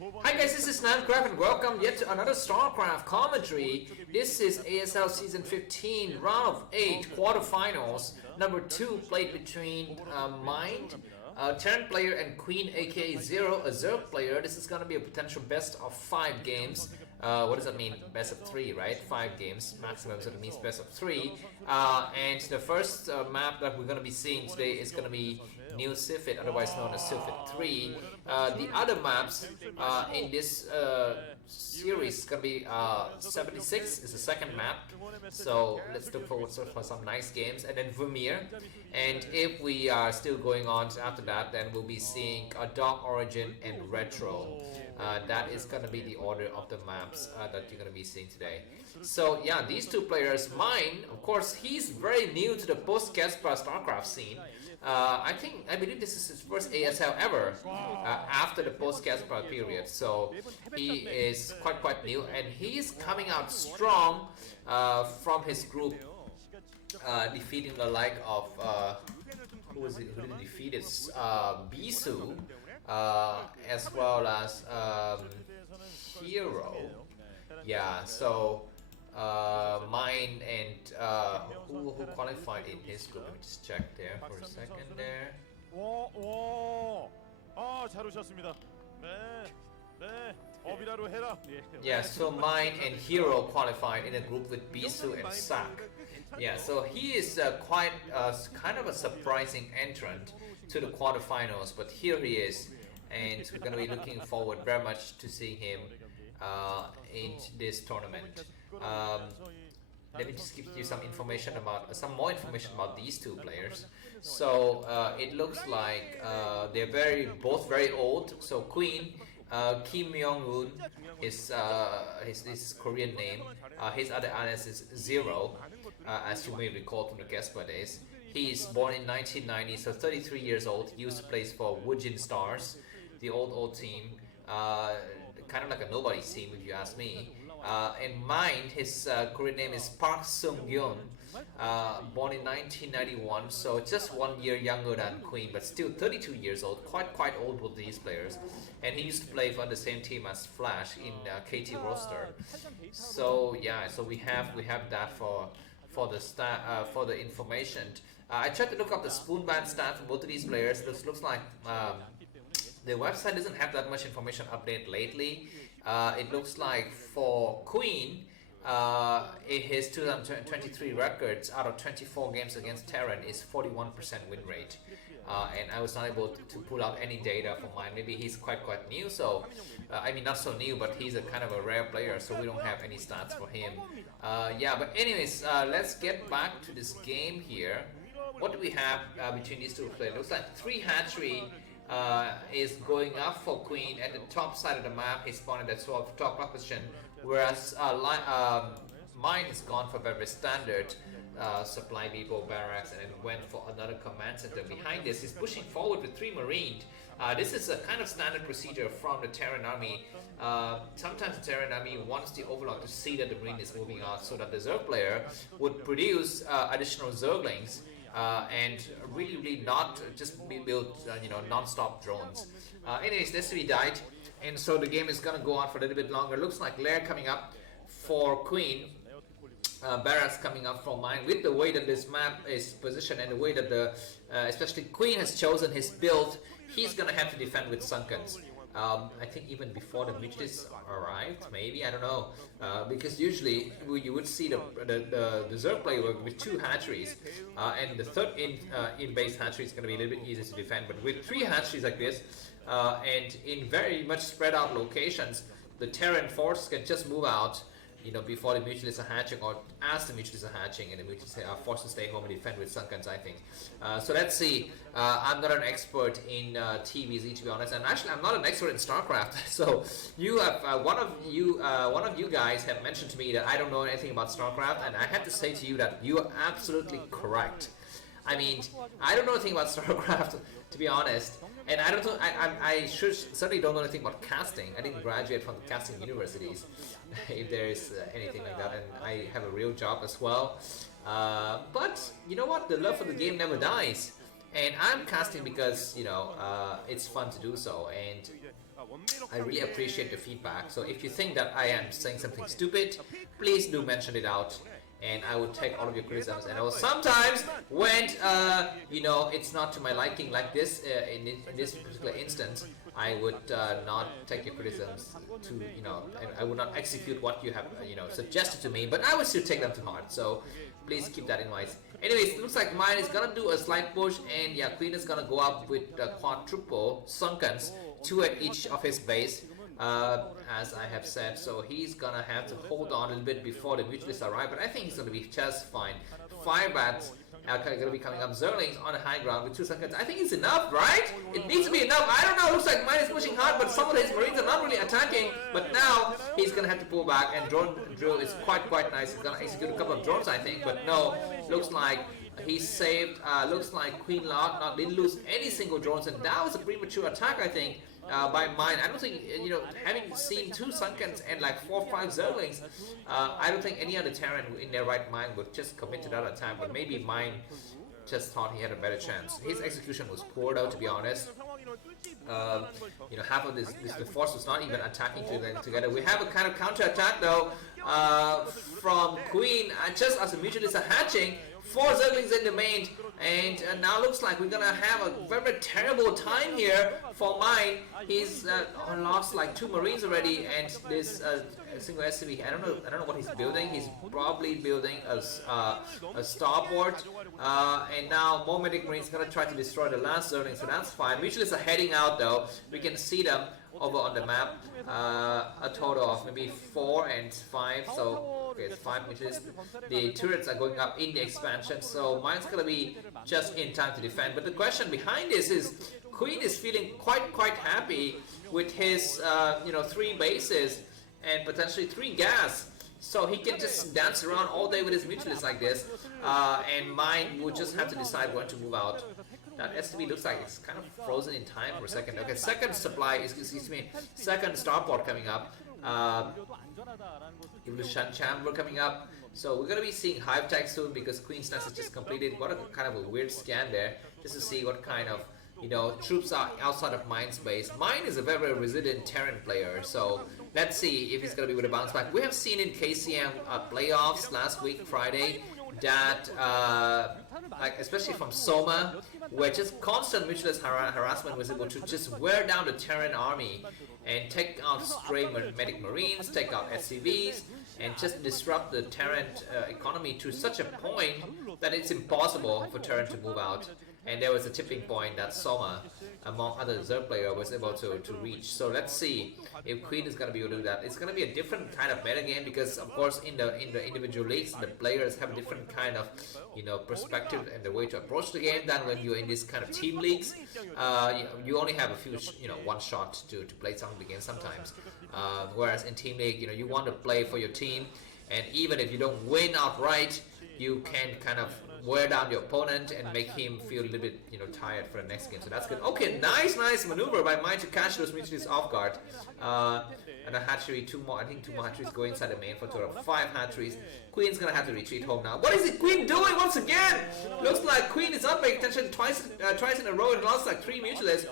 Hi guys, this is Nancraft and welcome yet to another StarCraft commentary. This is ASL Season 15, Round of 8, Quarterfinals. Number 2 played between Mind, Terran player, and Queen aka Zero, a Zerg player. This is going to be a potential best of 5 games. What does that mean? Best of 3, right? 5 games maximum, so that means best of 3. And the first map that we're going to be seeing today is going to be New Sifid, otherwise known as Sifid 3. The other maps in this series is going to be 76 is the second map, so let's look forward for some nice games, and then Vermeer. And if we are still going on after that, then we'll be seeing Dark Origin and Retro. That is going to be the order of the maps that you're going to be seeing today. So yeah, these two players, mine, of course, he's very new to the post-Caspar StarCraft scene. I believe this is his first ASL ever after the post-Caspar period. So he is quite new, and he's coming out strong from his group, defeating the like of who did defeat it? Bisu, as well as Hero. Yeah, so mine and who qualified in his group? Let me just check there for a second there. 잘 오셨습니다. 네. 어비라로 해라. Yeah, so mine and Hero qualified in a group with Bisu and Sak. Yeah, so he is quite kind of a surprising entrant to the quarterfinals, but here he is, and we're going to be looking forward very much to seeing him in this tournament. Let me just give you some information about some more information about these two players. So it looks like they're both very old. So Queen, Kim Myung-un is his Korean name. His other alias is Zero, as you may recall from the Caspar days. He is born in 1990, so 33 years old. He used to play for Woojin Stars, the old team. Kind of like a nobody team, if you ask me. And mine, his Korean name is Park Sung-gyun, born in 1991, so just 1 year younger than Queen, but still 32 years old, quite old with these players. And he used to play for the same team as Flash in KT roster. So yeah, so we have that for the information. I tried to look up the spoon ban stats for both of these players. This looks like the website doesn't have that much information update lately. It looks like for Queen, his 2023 records out of 24 games against Terran is 41% win rate. And I was not able to pull out any data for mine. Maybe he's quite new, so I mean, not so new, but he's a kind of a rare player, so we don't have any stats for him. Yeah, but anyways, let's get back to this game here. What do we have between these two players? Looks like 3 hatchery is going up for Queen at the top side of the map. He's spawned at the top position, whereas mine is gone for very standard supply depot barracks, and then went for another command center. Behind this, he's pushing forward with 3 Marines. This is a kind of standard procedure from the Terran army. Sometimes the Terran army wants the Overlord to see that the Marine is moving out, so that the Zerg player would produce additional Zerglings. And really not just build non-stop drones. Anyways, this we died, and so the game is gonna go on for a little bit longer. Looks like Lair coming up for Queen, Barracks coming up for mine. With the way that this map is positioned and the way that the especially Queen has chosen his build, he's gonna have to defend with Sunkens. I think even before the Mutalists arrived, maybe, I don't know, because usually you would see the Zerg player with 2 hatcheries, and the third in base hatchery is going to be a little bit easier to defend. But with 3 hatcheries like this, and in very much spread out locations, the Terran force can just move out, before the Mutalists are hatching, or as the Mutalists are hatching, and the Mutalists are forced to stay home and defend with Sunkens, I think. So let's see. I'm not an expert in TVZ, to be honest, and actually I'm not an expert in StarCraft. So you have one of you guys have mentioned to me that I don't know anything about StarCraft, and I have to say to you that you are absolutely correct. I mean, I don't know anything about StarCraft, to be honest, and I certainly don't know anything about casting. I didn't graduate from the casting universities, if there is anything like that, and I have a real job as well. But you know what? The love for the game never dies, and I'm casting because it's fun to do so, and I really appreciate the feedback. So if you think that I am saying something stupid, please do mention it out, and I will take all of your criticisms. And I will sometimes, when you know, it's not to my liking, like this in this particular instance, I would not take your criticisms to, you know, I would not execute what you have, you know, suggested to me, but I would still take them to heart. So please keep that in mind. Anyways, it looks like mine is gonna do a slight push, and yeah, Queen is gonna go up with quadruple Sunkens, 2 at each of his base, as I have said. So he's gonna have to hold on a little bit before the mutualists arrive, but I think he's gonna be just fine. Firebats are gonna be coming up. Zerlings on a high ground with 2 Sunkens. I think it's enough, right? It needs to be enough. I don't know. Looks like mine is pushing hard, but some of his Marines are not really attacking. But now he's gonna have to pull back, and drone drill is quite nice. He's gonna execute a couple of drones, I think, but no. Looks like he saved. Looks like Queen Lot didn't lose any single drones, and that was a premature attack, I think. By mine. I don't think, you know, having seen 2 Sunkens and like 4 or 5 Zerlings, I don't think any other Terran in their right mind would just commit to that attack, but maybe mine just thought he had a better chance. His execution was poor though, to be honest. You know, half of the force was not even attacking together. We have a kind of counter attack though from Queen, just as the mutualists are hatching. 4 Zerglings in the main, and now looks like we're gonna have a very terrible time here for mine. He's lost like 2 Marines already, and this single SCV, I don't know what he's building. He's probably building a starport, and now more Medic Marines gonna try to destroy the last Zerling, so that's fine. Mutualists are heading out though. We can see them over on the map, a total of maybe 4 and 5, so okay, 5 mutualists. The turrets are going up in the expansion, so mine's gonna be just in time to defend. But the question behind this is, Queen is feeling quite happy with his you know, 3 bases and potentially 3 gas, so he can just dance around all day with his mutualists like this, and mine would just have to decide when to move out. That STB looks like it's kind of frozen in time for a second. Okay, second supply is, excuse me, second starport coming up. Evolution Chamber coming up. So we're gonna be seeing Hive Tech soon, because Queen's Nest is just completed. What a kind of a weird scan there, just to see what kind of, you know, troops are outside of Mine's base. Mine is a very resilient Terran player, so let's see if he's gonna be able to bounce back. We have seen in KCM playoffs last week, Friday, that like especially from Soma, where just constant mutualist harassment was able to just wear down the Terran army and take out stray medic marines, take out SCVs, and just disrupt the Terran economy to such a point that it's impossible for Terran to move out. And there was a tipping point that Soma, among other Zerg players, was able to reach. So let's see if Queen is going to be able to do that. It's going to be a different kind of meta game, because of course in the individual leagues the players have a different kind of, you know, perspective and the way to approach the game than when you're in this kind of team leagues. You only have a few, you know, one shot to play some of the games sometimes. Whereas in team league, you know, you want to play for your team, and even if you don't win outright, you can kind of wear down your opponent and make him feel a little bit, you know, tired for the next game. So that's good. Okay, nice maneuver by mine to catch those mutualists off guard. And a hatchery, 2 more. I think 2 more hatcheries go inside the main for a total of 5 hatcheries. Queen's gonna have to retreat home now. What is it Queen doing once again? Looks like Queen is not paying attention twice in a row and lost like 3 mutualists.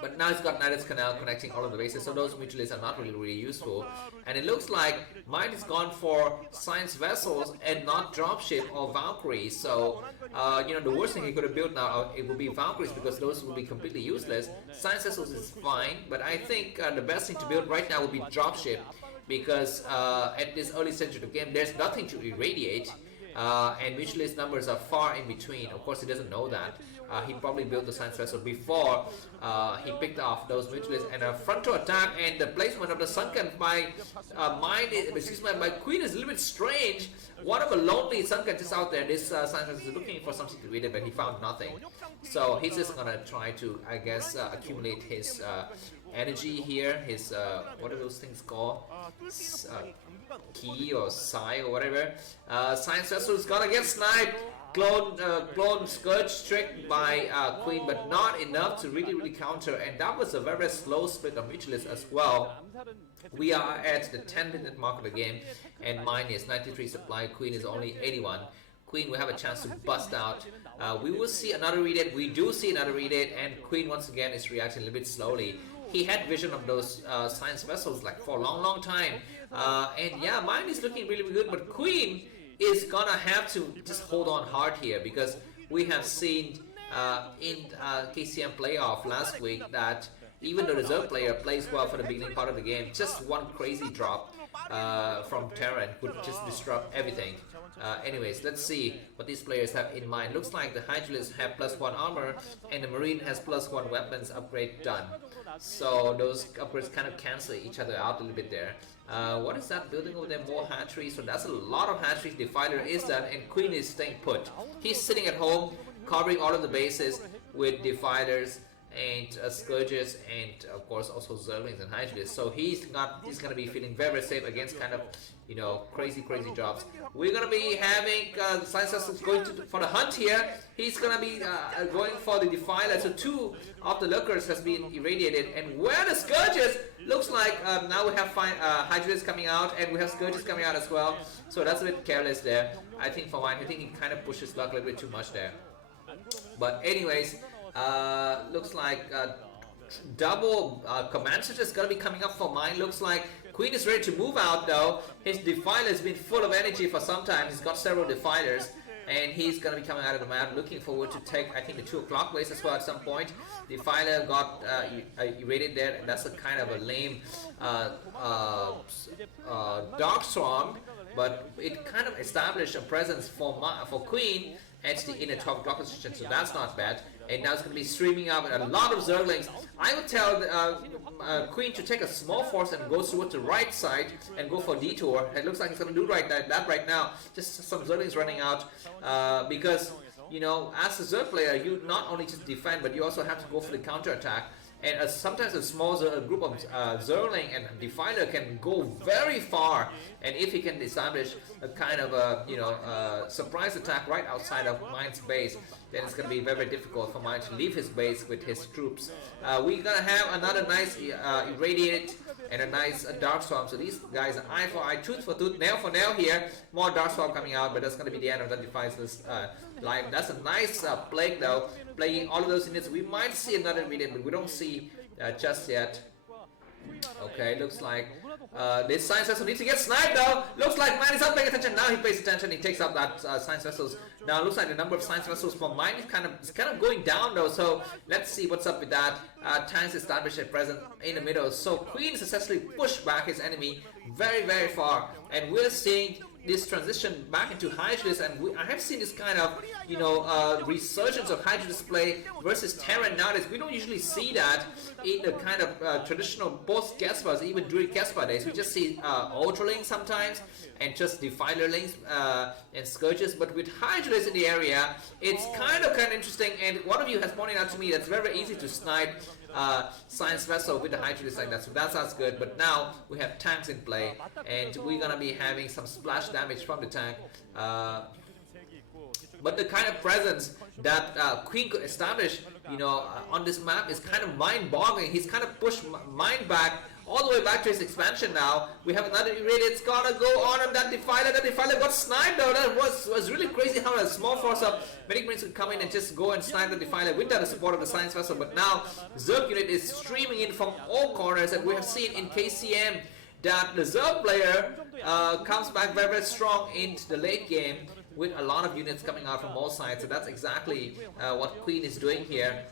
But now it's got Nidus Canal connecting all of the bases, so those mutualists are not really useful. And it looks like mine is gone for science vessels and not dropship or Valkyries. So, you know, the worst thing he could have built now, it would be Valkyries, because those will be completely useless. Science vessels is fine, but I think the best thing to build right now would be dropship, because at this early stage of the game, there's nothing to irradiate. And mutualist numbers are far in between. Of course, he doesn't know that. He probably built the science vessel before he picked off those mutualists, and a frontal attack and the placement of the sunken by by Queen is a little bit strange. One of the lonely sunken just out there. This science vessel is looking for something to read it, but he found nothing. So he's just gonna try to, I guess, accumulate his energy here. His what are those things called? Key or Psi or whatever. Science vessel is gonna get sniped. Clone Scourge tricked by Queen, but not enough to really counter, and that was a very slow split of mutualists as well. We are at the 10-minute mark of the game, and mine is 93 supply, Queen is only 81. Queen will have a chance to bust out. We will see another redate. We do see another redate, and Queen once again is reacting a little bit slowly. He had vision of those science vessels like for a long time, and yeah, mine is looking really good, but Queen is gonna have to just hold on hard here, because we have seen in KCM playoff last week that even the reserve player plays well for the beginning part of the game, just one crazy drop from Terran could just disrupt everything. Anyways, let's see what these players have in mind. Looks like the Hydralisk have +1 armor and the Marine has +1 weapons upgrade done. So those upgrades kind of cancel each other out a little bit there. What is that building over there? More hatcheries. So that's a lot of hatcheries. Defiler is done and Queen is staying put. He's sitting at home covering all of the bases with Defilers and Scourges, and of course also Zerglings and Hydralisks. So he's gonna be feeling very safe against kind of, you know, crazy jobs. We're gonna be having Science Vessels going for the hunt here. He's gonna be going for the Defiler. So 2 of the Lurkers has been irradiated, and where the Scourges looks like now we have Hydralisks coming out and we have Scourges coming out as well. So that's a bit careless there. I think for mine, I think he kind of pushes luck a little bit too much there. But anyways, looks like double command switch is gonna be coming up for mine. Looks like Queen is ready to move out though. His Defiler has been full of energy for some time. He's got several Defilers, and he's gonna be coming out of the map. Looking forward to take, I think, the 2 o'clock base as well at some point. Defiler got irradiated there, and that's a kind of a lame Darkstorm, but it kind of established a presence for Queen in the top block position, so that's not bad. And now it's going to be streaming up a lot of Zerglings. I would tell Queen to take a small force and go towards the right side and go for detour. It looks like he's going to do that right now. Just some Zerglings running out because, you know, as a Zerg player, you not only just defend, but you also have to go for the counter attack. And sometimes a small group of Zergling and Defiler can go very far, and if he can establish a kind of a, you know, surprise attack right outside of Mine's base, then it's going to be very difficult for Mine to leave his base with his troops. We're going to have another nice irradiated and a nice Darkstorm. So these guys are eye for eye, tooth for tooth, nail for nail here. More Darkstorm coming out, but that's going to be the end of that Defiler's life. That's a nice Plague though, playing all of those units. We might see another irradiate, but we don't see just yet. Okay, looks like this Science Vessel needs to get sniped though. Looks like Mine is not paying attention. Now he pays attention. He takes out that Science Vessels. Now it looks like the number of Science Vessels for Mine is kind of going down though. So let's see what's up with that. Tanks established at present in the middle. So Queen successfully pushed back his enemy very far, and we're seeing this transition back into Hydralisk, and I have seen this kind of, you know, resurgence of Hydralisk play versus Terran nowadays. We don't usually see that in the kind of traditional post Caspars, even during Caspar days. We just see Ultralings sometimes and just Defiler links and Scourges, but with Hydralisk in the area, it's kind of interesting. And one of you has pointed out to me that's very easy to snipe Science Vessel with the Hydralisk like that, so that sounds good. But now we have tanks in play, and we're gonna be having some splash damage from the tank. But the kind of presence that Queen could establish, you know, on this map is kind of mind-boggling. He's kind of pushed Mine back all the way back to his expansion now. We have another irradiate. It's gonna go on him. That Defiler got sniped though. That was really crazy how a small force of Medic Marines could come in and just go and snipe the Defiler without the support of the Science Vessel. But now Zerg unit is streaming in from all corners, and we have seen in KCM that the Zerg player comes back very strong into the late game with a lot of units coming out from all sides. So that's exactly what Queen is doing here.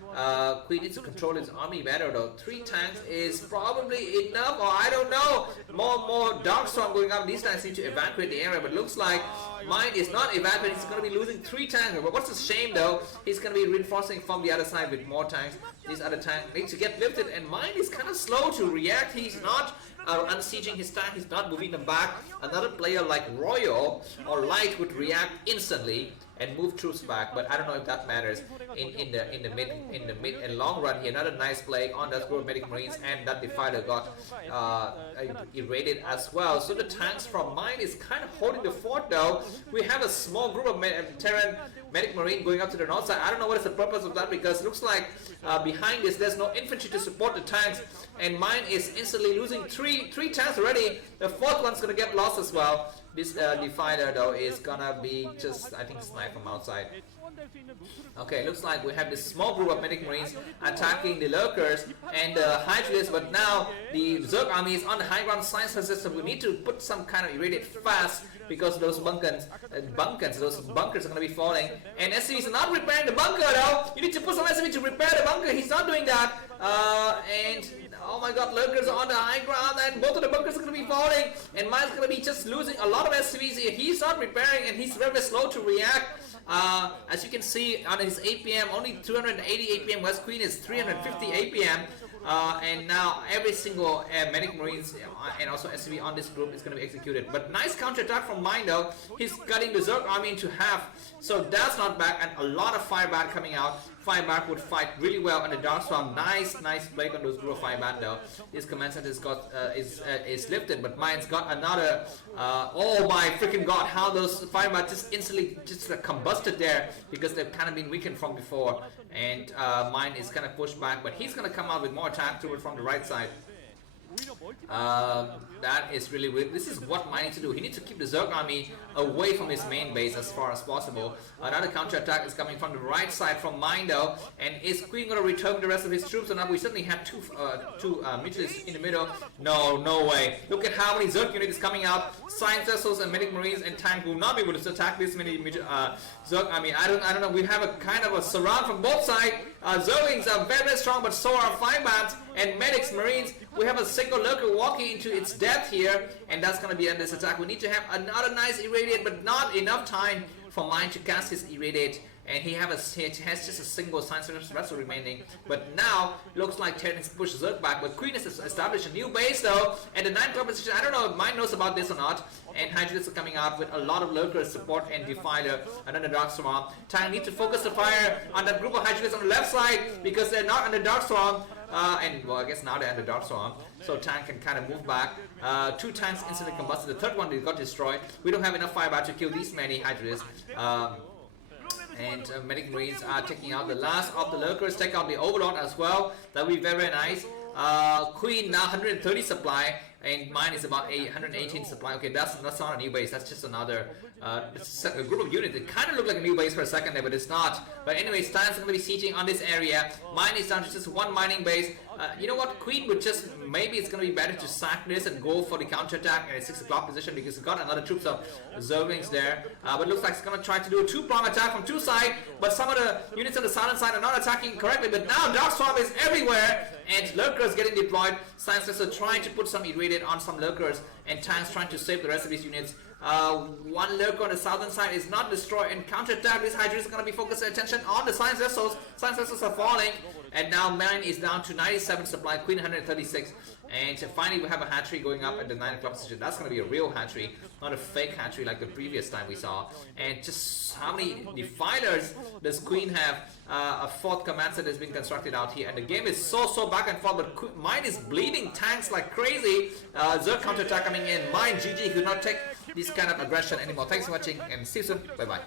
Queen needs to control his army better though. 3 tanks is probably enough, or I don't know. More Darkstorm going up. These tanks need to evacuate the area, but looks like Mine is not evacuating. He's going to be losing 3 tanks. But what's a shame though, he's going to be reinforcing from the other side with more tanks. These other tanks need to get lifted, and Mine is kind of slow to react. He's not unsieging his tank, he's not moving them back. Another player like Royal or Light would react instantly and move troops back, but I don't know if that matters in the mid and long run here. Another nice play on that group of Medic Marines, and that Defiler got irradiated as well. So the tanks from Mine is kind of holding the fort though. We have a small group of Terran Medic Marine going up to the north side. I don't know what is the purpose of that, because it looks like behind this there's no infantry to support the tanks, and mine is instantly losing three tanks already. The fourth one's gonna get lost as well. This Defiler though is gonna be just, I think, sniped from outside. Okay, looks like we have this small group of Medic Marines attacking the Lurkers and the Hydralisks, but now the Zerg army is on the high ground science system. We need to put some kind of irradiate fast, because those bunkers are going to be falling. And SCV is not repairing the bunker though. You need to put some SCV to repair the bunker. He's not doing that. And oh my god, Lurkers are on the high ground, and both of the bunkers are going to be falling. And mine's going to be just losing a lot of SCVs here. He's not repairing, and he's very slow to react. As you can see on his APM, only 280 APM. West Queen is 350 APM. And now every single Medic Marines and also SCV on this group is going to be executed. But nice counter attack from mine though. He's cutting the Zerg army into half. So that's not bad, and a lot of Firebat coming out. Firebat would fight really well on the Dark Swarm. Nice break on those group of Firebat though. His command center is lifted, but mine's got another. Oh my freaking god! How those Firebat just instantly combusted there, because they've kind of been weakened from before. And mine is kind of pushed back, but he's gonna come out with more attack to it from the right side. That is really weird. This is what mine needs to do. He needs to keep the Zerg army away from his main base as far as possible. Another counter attack is coming from the right side from mine though. And is Queen going to return the rest of his troops or not? We certainly have two militias in the middle. No way. Look at how many Zerg units coming out. Science vessels and Medic Marines and tank will not be able to attack this many Zerg army. I don't know. We have a kind of a surround from both sides. Zerglings are very strong, but so are Firebats and Medics, Marines. We have a single Lurker walking into its death here, and that's going to be end this attack. We need to have another nice Irradiate, but not enough time for mine to cast his Irradiate. And he has just a single science vessel remaining. But now looks like Terrans push Zerg back. But Queen has established a new base though at the 9 o'clock position. I don't know if mine knows about this or not. And Hydralisks are coming out with a lot of Lurker support and Defiler and then the Dark Swarm. Time need to focus the fire on that group of Hydralisks on the left side, because they're not on the Dark Swarm. And well, I guess now they're at the Dark Swarm, so tank can kind of move back. 2 tanks instantly combusted. The third one got destroyed. We don't have enough firepower to kill these many Hydralisks. And Medic Marines are taking out the last of the Lurkers, take out the Overlord as well. That will be very nice. Queen now 130 supply, and mine is about 118 supply. Okay, that's not a new base, that's just another a group of units. It kind of looked like a new base for a second there, but it's not. But anyway, Stan's going to be sieging on this area. Mine is down to just one mining base. You know what, Queen would just, maybe it's going to be better to sack this and go for the counterattack at a 6 o'clock position, because it's got another troops of Zerglings there. But it looks like it's going to try to do a 2-prong attack from 2 sides, but some of the units on the southern side are not attacking correctly. But now Dark Swarm is everywhere, and Lurkers getting deployed. Science are trying to put some Irradiate on some Lurkers, and tanks trying to save the rest of these units. One Lurker on the southern side is not destroyed, and counterattack. This Hydra is going to be focusing attention on the science vessels. Science vessels are falling, and now mine is down to 97 supply, Queen 136. And finally we have a hatchery going up at the 9 o'clock position. That's going to be a real hatchery, not a fake hatchery like the previous time we saw. And just how many Defilers does Queen have? A 4th command set has been constructed out here, and the game is so back and forth, but mine is bleeding tanks like crazy. Zerg counterattack coming in. Mine GG could not take this kind of aggression anymore. Thanks for watching, and see you soon. Bye bye.